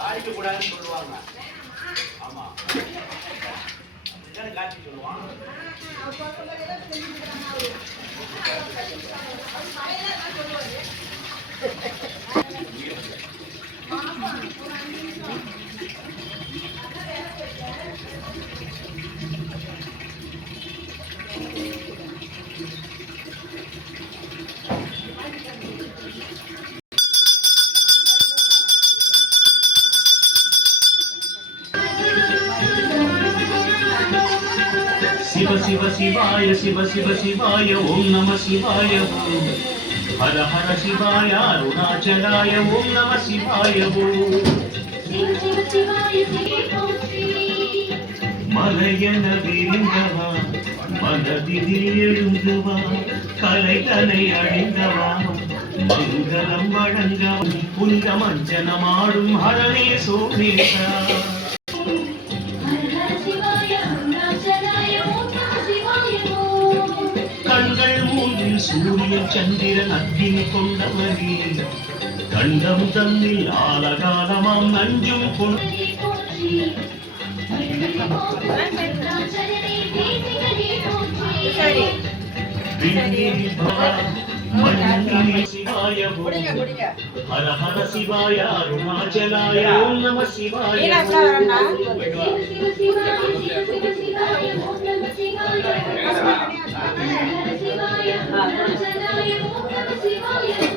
காய்க்க கூடாதுன்னு சொல்லுவாங்க. ஆமா, அப்படித்தானே காய்ச்சி சொல்லுவான். शिव शिव शिवाय शिव शिव शिवाय ओम नमः शिवाय हर हर शिवाय अरुणाचलाय ओम नमः शिवाय மலையன விரிந்தவா மனதில் எழுந்துவா கலைதனை அழிந்தவா மங்களம் வழங்கவும் புனித மஞ்சனமாடும் ஹரணே சோமேஷா கண்கள் மூன்றில் சூரியன் சந்திரன் அக்னி கொண்டவரே கண்டம் தன்னில் ஆலகாலமாம் நஞ்சும் சிவாய ஹர ஹர சிவாய அருணாச்சலாய ஓம் நம சிவாய Hare Hare Shivaya, Hare Hare Shivaya, Om Namah Shivaya.